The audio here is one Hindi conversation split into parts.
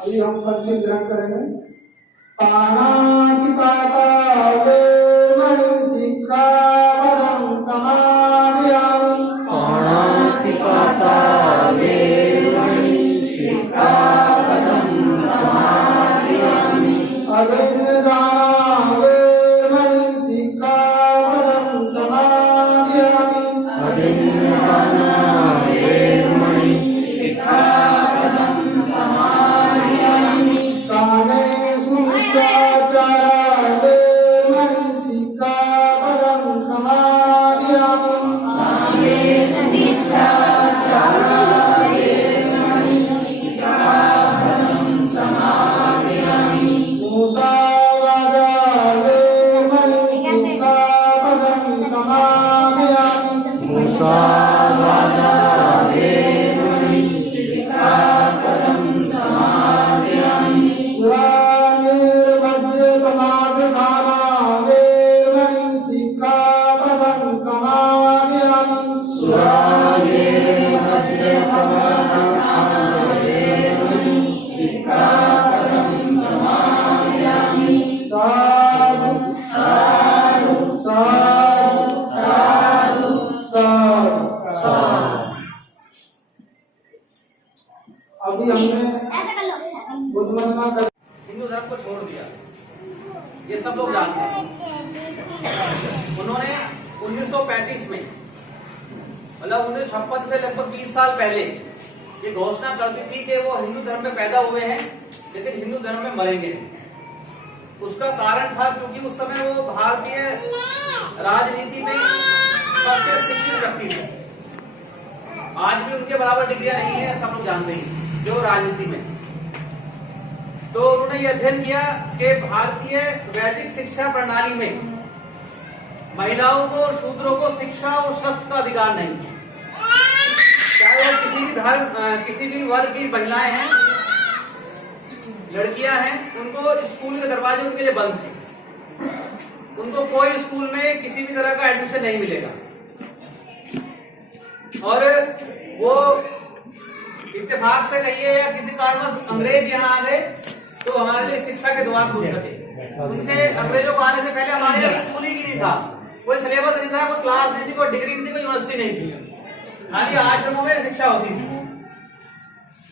अभी हम पंचम ग्रहण करेंगे। पाणातिपाता वेरमणि सिक्खापदं समादयामि। पाणातिपाता वेरमणि सिक्खापदं समादयामि। अदन्यदाना वेरमणि सिक्खापदं समादयामि। अदन्यदाना वेरमणि सिक्खापदं समादयामि। कामेषु मिथ्याचारा वेरमणि सिक्खापदं समादयामि। कामेषु मिथ्याचारा वेरमणि सिक्खापदं समादयामि। मुसावादा वेरमणि सिक्खापदं समादयामि। मुसावादा वेरमणि सिक्खापदं समादयामि। सुरानिर्मद्यपमादधाना वेरमणि सिक्खापदं समादयामि। सुरानिर्मद्यपमादधाना वेरमणि सिक्खापदं समादयामि। साधु साधु साधु साधु साधु। साधु। अभी हमने बुजमन्ना कर हिंदू धर्म को छोड़ दिया, ये सब लोग जानते हैं। उन्होंने 1935 में, मतलब 1956 से लगभग 20 साल पहले ये घोषणा कर दी थी कि वो हिंदू धर्म में पैदा हुए हैं लेकिन हिंदू धर्म में मरेंगे नहीं। उसका कारण था क्योंकि उस समय वो भारतीय राजनीति में सबसे शिक्षित व्यक्ति थे। आज भी उनके बराबर डिग्रियां नहीं है, सब लोग जानते हैं, जो राजनीति में। तो उन्होंने यह अध्ययन किया कि भारतीय वैदिक शिक्षा प्रणाली में महिलाओं को, शूद्रों को शिक्षा और शस्त्र का अधिकार नहीं है। चाहे वो किसी भी वर्ग की महिलाएं हैं, लड़कियां हैं, उनको स्कूल के दरवाजे उनके लिए बंद थे। उनको कोई स्कूल में किसी भी तरह का एडमिशन नहीं मिलेगा। और वो इत्तेफाक से कहिए या किसी कारणवश अंग्रेज यहाँ आ गए तो हमारे लिए शिक्षा के द्वार खुल सके। उनसे अंग्रेजों को आने से पहले हमारे यहाँ स्कूल ही नहीं था, कोई सिलेबस नहीं था, कोई क्लास नहीं थी, कोई डिग्री नहीं थी, कोई यूनिवर्सिटी नहीं थी। खाली आश्रमों में शिक्षा होती थी,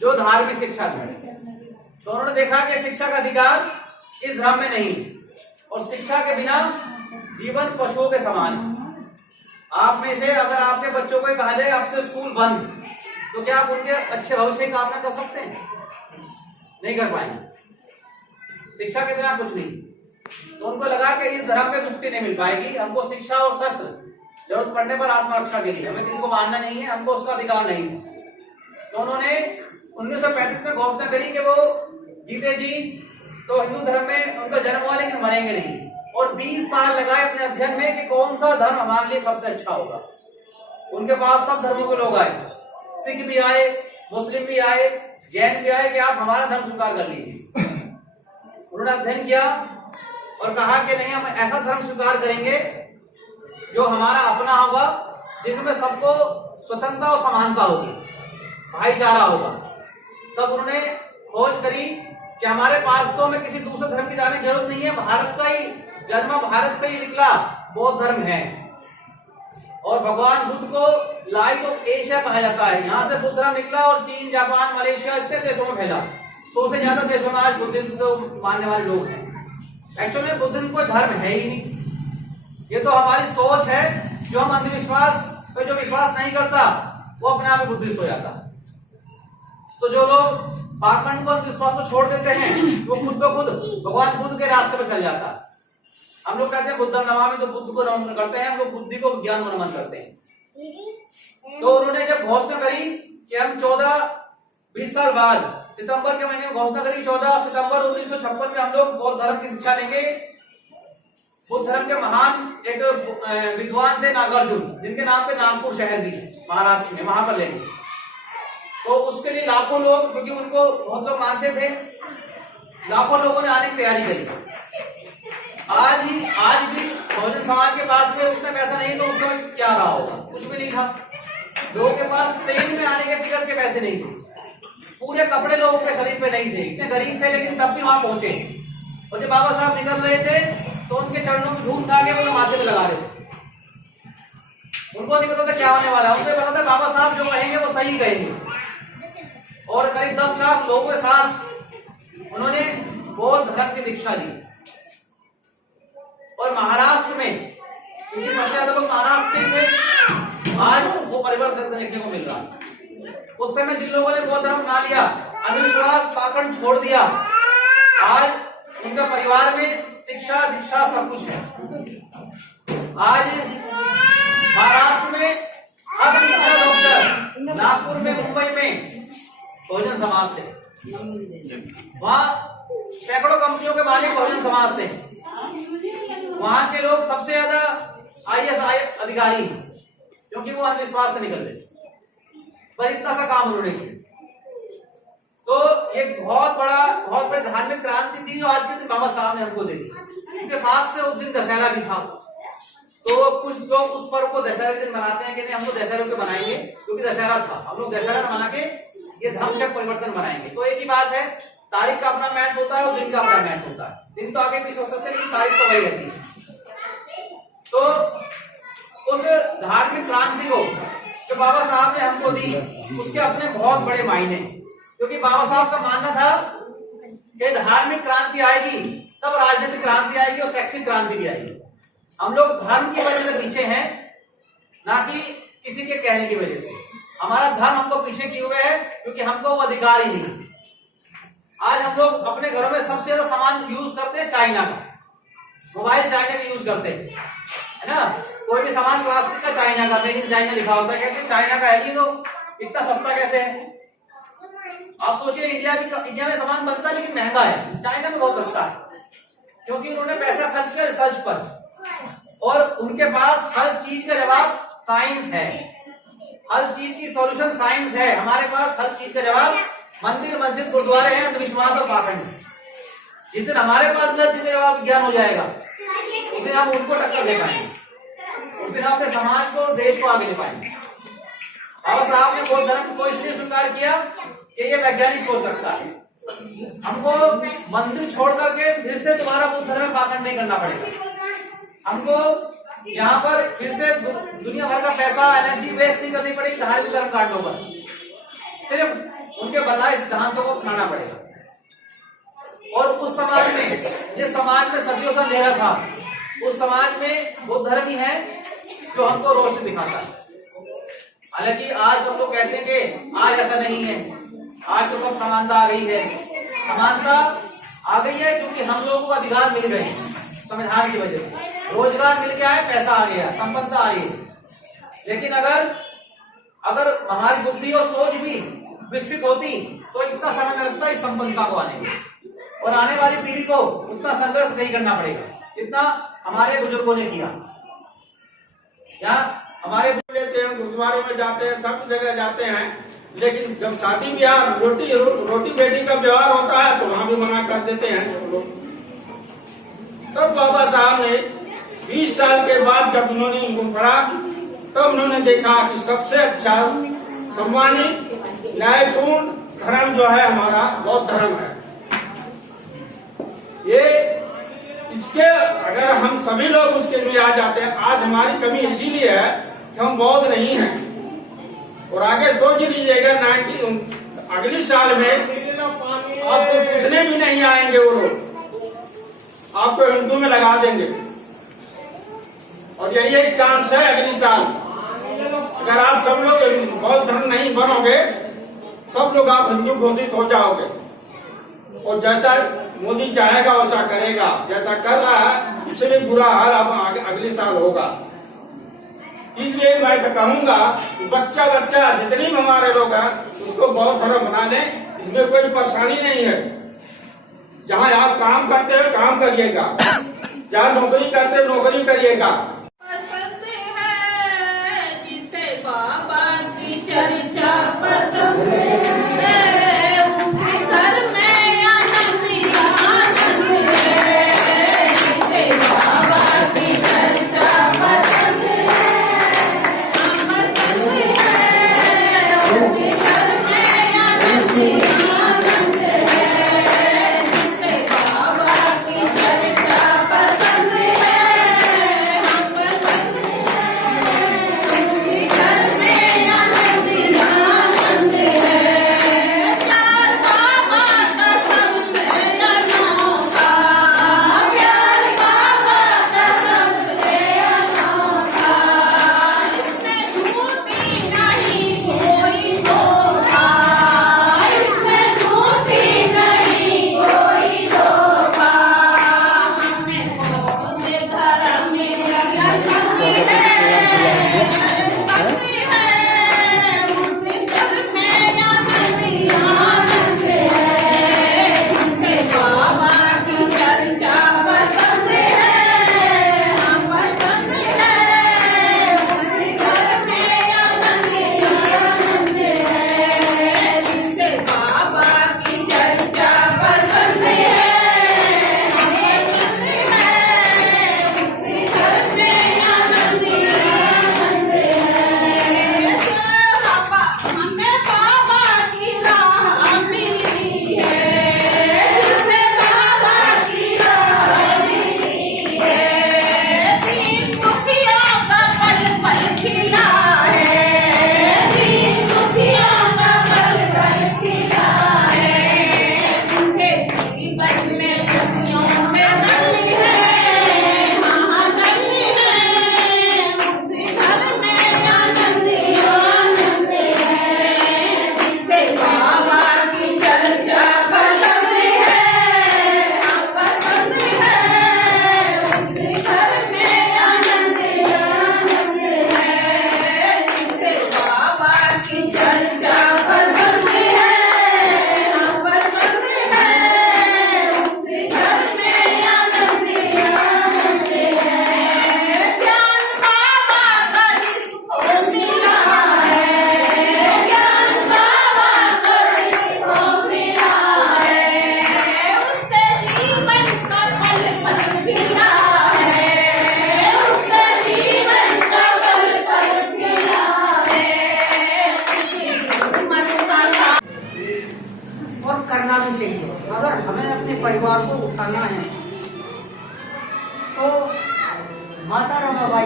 जो धार्मिक शिक्षा थी। तो उन्होंने देखा कि शिक्षा का अधिकार इस धर्म में नहीं, और शिक्षा के बिना जीवन पशुओं के समान है। आप में से अगर आपके बच्चों को कहा जाए आपसे स्कूल बंद, तो क्या आप उनके अच्छे भविष्य की कामना कर सकते हैं? नहीं कर पाएंगे। शिक्षा के बिना कुछ नहीं। तो उनको लगा कि इस धर्म में मुक्ति नहीं मिल पाएगी, हमको शिक्षा और शस्त्र जरूरत पड़ने पर आत्मरक्षा के लिए, हमें किसी को मारना नहीं है, हमको उसका अधिकार नहीं है। तो उन्होंने 1935 में घोषणा करी कि वो जीते जी तो हिंदू धर्म में उनका जन्म हुआ, लेकिन मरेंगे नहीं। और 20 साल लगाए अपने अध्ययन में कि कौन सा धर्म हमारे लिए सबसे अच्छा होगा। उनके पास सब धर्मों के लोग आए, सिख भी आए, मुस्लिम भी आए, जैन भी आए कि आप हमारा धर्म स्वीकार कर लीजिए। उन्होंने अध्ययन किया और कहा कि नहीं, हम ऐसा धर्म स्वीकार करेंगे जो हमारा अपना होगा, जिसमें सबको स्वतंत्रता और समानता होगी, भाईचारा होगा। तब उन्होंने खोज करी कि हमारे पास तो हमें किसी दूसरे धर्म की जाने की जरूरत नहीं है, भारत का ही जन्म, भारत से ही निकला बौद्ध धर्म है। और भगवान बुद्ध को लाइट ऑफ एशिया कहा जाता है। यहाँ से बुद्ध धर्म निकला और चीन, जापान, मलेशिया इतने देशों में फैला। 100 से ज्यादा देशों में आज बुद्धिज्म मानने वाले लोग हैं। एक्चुअली में बुद्धिज्म कोई धर्म है ही नहीं, ये तो हमारी सोच है। जो हम अंधविश्वास पे जो विश्वास नहीं करता वो अपने आप में बुद्धिस्ट हो जाता। तो जो लोग पाखंड को, अंधविश्वास को छोड़ देते हैं, वो खुद ब खुद भगवान बुद्ध के रास्ते पर चल जाता। हम लोग कहते हैं बुद्धं नमामि, तो बुद्ध को नमन करते हैं, हम लोग बुद्धि को ज्ञान को नमन करते हैं। तो उन्होंने जब घोषणा करी कि हम 14-20 साल बाद सितंबर के महीने में घोषणा करी, 14 सितंबर 1956 में हम लोग बौद्ध धर्म की शिक्षा लेंगे। बुद्ध धर्म के महान एक विद्वान थे नागार्जुन, जिनके नाम पे नागपुर शहर भी है महाराष्ट्र में, वहां पर लेंगे। तो उसके लिए लाखों लोग, क्योंकि उनको बहुत लोग मानते थे, लाखों लोगों ने आने की तैयारी करी। आज भी बहुजन समाज के पास में उतना पैसा नहीं, तो उस समय क्या रहा होगा? कुछ भी नहीं था। लोगों के पास ट्रेन में आने के टिकट के पैसे नहीं थे, पूरे कपड़े लोगों के शरीर पे नहीं थे, इतने गरीब थे, लेकिन तब भी वहां पहुंचे। और जब बाबा साहब निकल रहे थे तो उनके चरणों की धूल उठा के अपने माथे पे लगा रहे थे। उनको नहीं पता था क्या होने वाला है, उनको पता था बाबा साहब जो कहेंगे वो सही कहेंगे। और करीब 10 लाख लोगों के साथ उन्होंने बौद्ध धर्म की दीक्षा ली। और महाराष्ट्र में, क्योंकि सबसे ज्यादा लोग महाराष्ट्र में थे, आज वो परिवर्तन देखने को मिल रहा। उस समय जिन लोगों ने बौद्ध धर्म अपना लिया, अंधविश्वास, पाखंड छोड़ दिया, आज उनका परिवार में शिक्षा, दीक्षा सब कुछ है। आज महाराष्ट्र में हर तीसरा डॉक्टर, नागपुर में, मुंबई में बहुजन समाज से, वहां सैकड़ों कंपनियों के मालिक बहुजन समाज से, वहां के लोग सबसे ज्यादा IAS अधिकारी, क्योंकि वो अंधविश्वास से निकल रहे। पर इतना सा काम उन्होंने किया। तो एक बहुत बड़ी धार्मिक क्रांति थी जो आज के दिन बाबा साहब ने हमको दी। इत्तेफाक से उस दिन दशहरा भी था, तो कुछ लोग उस पर्व को दशहरा दिन मनाते हैं कि नहीं, हम लोग दशहरा के मनाएंगे, क्योंकि दशहरा था, हम लोग दशहरा मना के ये धर्म चक्र परिवर्तन मनाएंगे। तो एक ही बात है, तारीख का अपना मैच होता है और दिन का अपना मैच होता है। दिन तो आगे पीछे हो सकते हैं, लेकिन तारीख तो वही रहती है। तो उस धार्मिक क्रांति को जो बाबा साहब ने हमको दी, उसके अपने बहुत बड़े मायने, क्योंकि बाबा साहब का मानना था कि धार्मिक क्रांति आएगी तब राजनीतिक क्रांति आएगी और शैक्षिक क्रांति भी आएगी। हम लोग धर्म की वजह से पीछे हैं, ना कि किसी के कहने की वजह से। हमारा धर्म हमको पीछे किए हुए है, क्योंकि हमको वो अधिकार ही नहीं। आज हम लोग अपने घरों में सबसे ज्यादा सामान यूज करते हैं चाइना का, मोबाइल चाइना का यूज करते हैं, है ना। कोई भी सामान प्लास्टिक का चाइना का, मेड इन चाइना लिखा होता है, कहते हैं चाइना का है, ये तो इतना सस्ता कैसे है। आप सोचिए, इंडिया में सामान बनता है लेकिन महंगा है, चाइना में बहुत सस्ता है, क्योंकि उन्होंने पैसा खर्च किया रिसर्च पर, और उनके पास हर चीज का जवाब साइंस है, हर चीज की सॉल्यूशन साइंस हमारे पास हर चीज का जवाब मंदिर मस्जिद गुरुद्वारे हैं, अंधविश्वास और पाखंड। जिस दिन हमारे पास हर चीज का जवाब ज्ञान हो जाएगा उस दिन हम उनको टक्कर दे पाएंगे, उस दिन हम अपने समाज को देश को आगे ले पाएंगे। बाबा साहब ने बौद्ध धर्म को इसलिए स्वीकार किया कि ये वैज्ञानिक सोच रखता है। हमको मंदिर छोड़ करके फिर से दोबारा बुद्ध धर्म में पाखंड नहीं करना पड़ेगा। हमको यहाँ पर फिर से दुनिया भर का पैसा एनर्जी वेस्ट नहीं करनी पड़ेगी धार्मिक कर्म कांडों पर, सिर्फ उनके बताए सिद्धांतों को अपनाना पड़ेगा। और उस समाज में, जिस समाज में सदियों से अंधेरा था, उस समाज में बुद्ध धर्म ही है जो हमको रोशनी दिखाता है। हालांकि आज सब लोग कहते हैं कि आज ऐसा नहीं है, आज तो सब समानता आ गई है। समानता आ गई है क्योंकि हम लोगों को अधिकार मिल गए संविधान की वजह से, रोजगार मिल गया है, पैसा आ गया, संपन्नता आ रही है। लेकिन अगर हमारी बुद्धि और सोच भी विकसित होती तो इतना समय लगता इस संपन्नता को आने में, और आने वाली पीढ़ी को उतना संघर्ष नहीं करना पड़ेगा इतना हमारे बुजुर्गों ने किया। यहाँ हमारे लेते हैं, गुरुद्वारे में जाते हैं, सब जगह जाते हैं, लेकिन जब शादी ब्याह रोटी बेटी का व्यवहार होता है तो वहां भी मना कर देते हैं लोग। तब बाबा साहब ने 20 साल के बाद जब उन्होंने उनको पढ़ा तब उन्होंने देखा कि सबसे अच्छा सम्मानित न्यायपूर्ण धर्म जो है हमारा बौद्ध धर्म है। ये इसके अगर हम सभी लोग उसके लिए आ जाते हैं, आज हमारी कमी इसीलिए है कि हम बौद्ध नहीं हैं। और आगे सोच लीजिएगा अगले साल में आपको पूछने भी नहीं आएंगे वो लोग, आपको हिंदू में लगा देंगे। और यही एक चांस है अगले साल, अगर आप सब लोग बौद्ध धर्म नहीं बनोगे, सब लोग आप हिंदू घोषित हो जाओगे। और जैसा मोदी चाहेगा वैसा करेगा, जैसा कर रहा है इसलिए बुरा हाल अब अगले साल होगा। इसलिए मैं तो कहूंगा बच्चा जितने भी हमारे लोग हैं उसको बौद्ध धर्म बना दें, इसमें कोई परेशानी नहीं है। जहाँ आप काम करते हो काम करिएगा, जहाँ नौकरी करते हो नौकरी करिएगा। पसंद है जिसे बाबा की चर्चा पसंद है, उसी घर में आनंद आनंद है। जिसे बाबा की चर्चा पसंद है, पसंद है, उसी घर में आनंद आनंद है। जिसे बाबा की चर्चा पसंद है, हम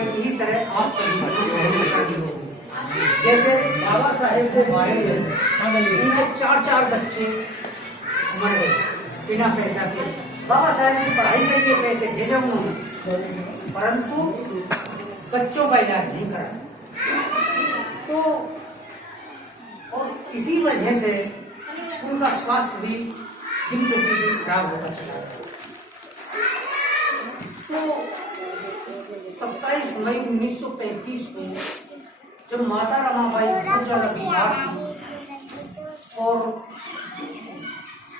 रमाबाई की तरह आप सभी को जैसे बाबा साहेब को मारे गए, उनके 4 बच्चे मर गए बिना पैसा के। बाबा साहेब की पढ़ाई के लिए पैसे भेजे उन्होंने, परंतु बच्चों का इलाज नहीं करा। तो और इसी वजह से उनका स्वास्थ्य भी दिन प्रतिदिन खराब होता चला गया। तो 27 मई 1935 को जब माता रमाबाई बहुत ज्यादा बीमार थी और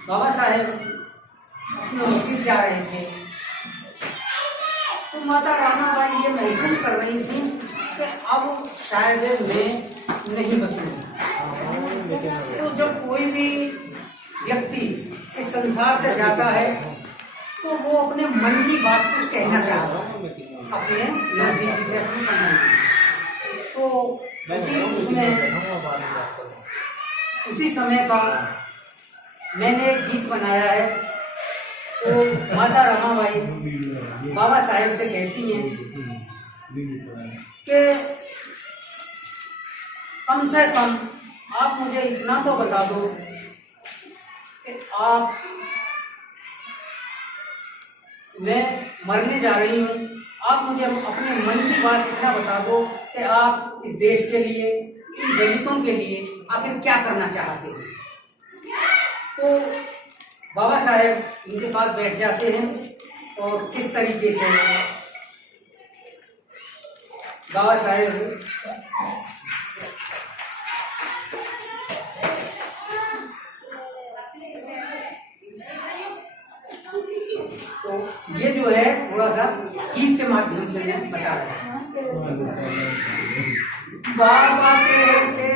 बाबा साहेब अपने ऑफिस जा रहे थे, तो माता रमाबाई ये महसूस कर रही थी कि अब शायद मैं नहीं बचूंगी। तो जब कोई भी व्यक्ति इस संसार से जाता है तो वो अपने मन की बात कुछ कहना चाहता है अपने नजदीकी से, अपने संबंधी से। तो उसी समय का मैंने एक गीत बनाया है। तो माता रमाबाई बाबा साहेब से कहती हैं कि कम से कम आप मुझे इतना तो बता दो कि आप, मैं मरने जा रही हूँ, आप मुझे अपने मन की बात इतना बता दो कि आप इस देश के लिए, इन दलितों के लिए आखिर क्या करना चाहते हैं। तो बाबा साहेब उनके पास बैठ जाते हैं और किस तरीके से बाबा साहेब तो ये जो है थोड़ा सा गीत के माध्यम से मैं बता रहा हूँ। बाबा कहते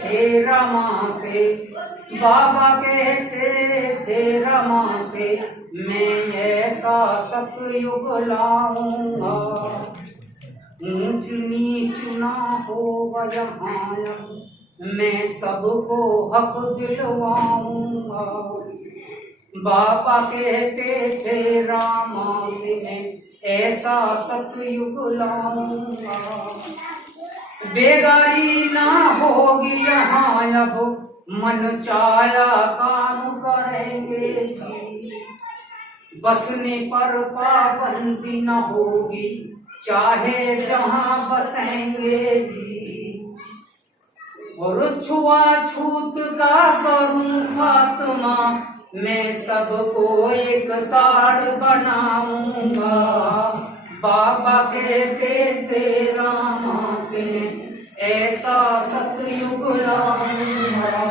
थे रमा से, बाबा कहते थे रमा से, मैं ऐसा सतयुग लाऊंगा, ऊंच नीच ना होगा यहाँ, मैं सबको हक दिलवाऊंगा। बाबा कहते थे रामा से, मैं ऐसा सतयुग लाऊंगा, बेगारी ना होगी यहाँ अब, मन चाया काम करेंगे जी, बसने पर पाबंदी न होगी, चाहे जहाँ बसेंगे जी, और छुआछूत का करूं खात्मा, मैं सबको एक सार बनाऊंगा। बाबा कहते थे रामा से, ऐसा सतयुग लाऊंगा,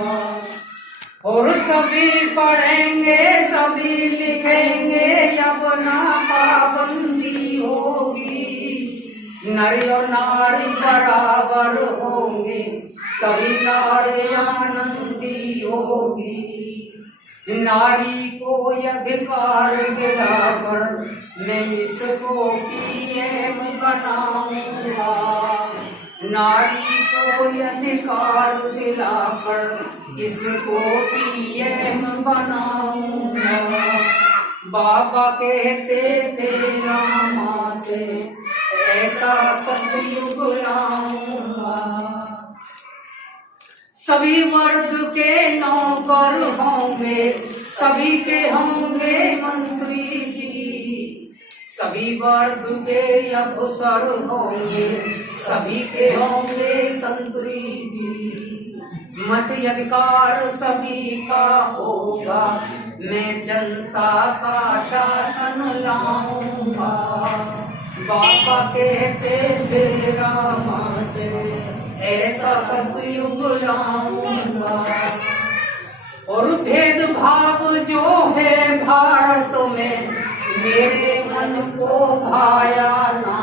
और सभी पढ़ेंगे सभी लिखेंगे, अब ना पाबंदी होगी, नर और नारी बराबर होंगे, तभी नारी आनंदी होगी। नारी को अधिकार दिलाकर मैं इसको पीएम बनाऊंगा, नारी को अधिकार दिलाकर इसको सीएम बनाऊंगा। बाबा कहते थे रामा से, ऐसा सतयुग लाऊंगा, सभी वर्ग के नौकर होंगे, सभी के होंगे मंत्री जी, सभी वर्ग के अफसर होंगे, सभी के होंगे संतरी जी, मत अधिकार सभी का होगा, मैं जनता का शासन लाऊंगा। बाबा कहते थे रामा से, ऐसा सतयुग लाऊंगा, और भेदभाव जो है भारत में, मेरे मन को भाया ना,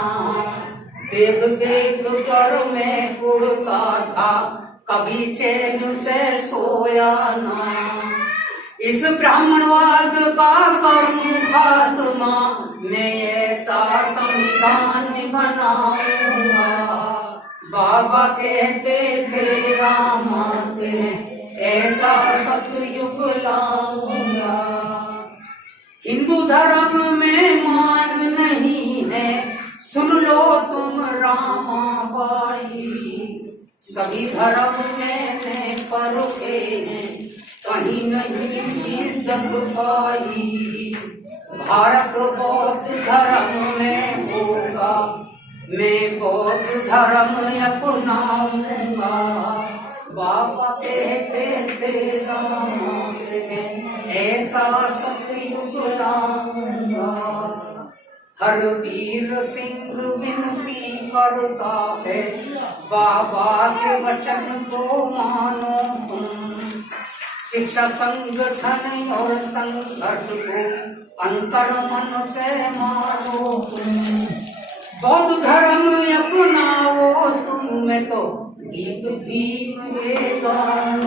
देख देख कर मैं कुड़ता था, कभी चैन से सोया ना, इस ब्राह्मणवाद का करूं खात्मा, मैं ऐसा संविधान बनाऊंगा। बाबा कहते थे रामा से, ऐसा सतयुग लाऊंगा, हिंदू धर्म में मान नहीं है, सुन लो तुम रामाबाई। सभी धर्म में परखे हैं, कहीं नहीं इज्जत पाई। भारत बौद्ध धर्म में होगा, मैं बौद्ध धर्म अपनाऊंगा। बाबा कहते थे राम से ऐसा सतयुग लाऊंगा। हर वीर सिंह विनती करता है, बाबा के वचन को मानो तुम। शिक्षा संगठन और संघर्ष को अंतर मन से मानो तुम। बौद्ध धर्म अपनाओ तुम, मैं तो गीत भी गाऊंगा।